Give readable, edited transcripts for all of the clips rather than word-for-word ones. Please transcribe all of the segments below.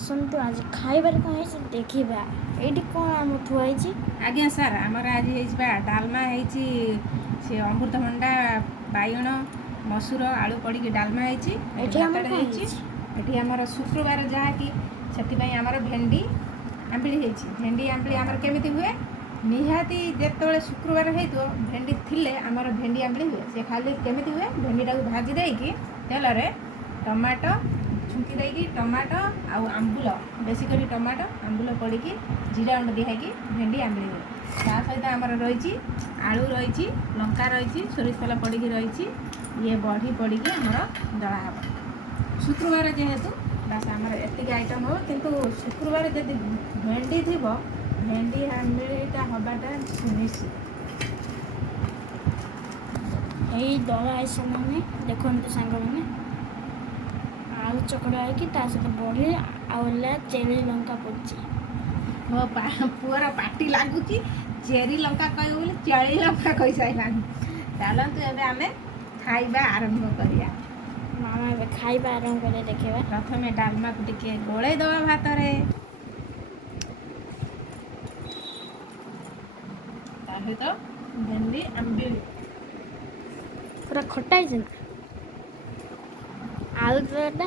आसतु आज खाइबार कौन है देखा ये कौन आम थुआई। आज्ञा सार आमर आज डालमा से अमृतभंडा बाइगण मसूर आलू पड़ी डालमा होती आमर शुक्रवार जहाँकि से आमर भेंडी आंबली भेंडी आंबली आमर केमी हुए निहाती जिते शुक्रवार हो भेंडी थिले आमर भेंडी आंबली हुए से खाली केमी हुए भेंडीटा को भाजी देकी तेल टमाटो छुंकी देकी टमाटो आउ आंबुल बेसिकली टमाटो आंबुल पड़ी जीरा गुंड दिखाई भेंडी आंबली हुए ता सहित आमर रही आलू रही लंका रही सोरिष तेल पड़ी रही ये बड़ी पड़ी आमर दला हम शुक्रवार जेहेतु बस आमर एतिक आइटम हो किंतु शुक्रवार जब भेंडी थी भेंडी आंबलीटा हवाटा सुनिश्चित। यही दला आई मैंने देखते सांग मैंने आलू चकड़ा है सहित बड़ी आला चेरी लंका पड़ी मो पुअर पाटी लगुच चेरी लंका कह बोली चेरी लंका कही सारा चलतु एवं आम खाइबा आरंभ करिया मामा ए खाइबा आरंभ कर देखा प्रथम डालमा को टिके गोले दबा भात सहित भेंडी आंबली पूरा खटाई आलू दलाटा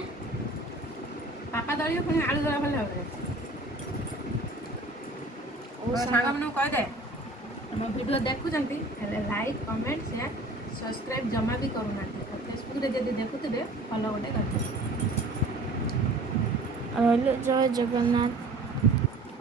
पापा दलियो पुणी आलू दला भले सांग मन कहीदे आम भिडियो देखुंट लाइक कमेंट शेयर सब्सक्राइब जमा भी करूना फेसबुक रे जब देखुथे फॉलो गोटे कर जय जगन्नाथ।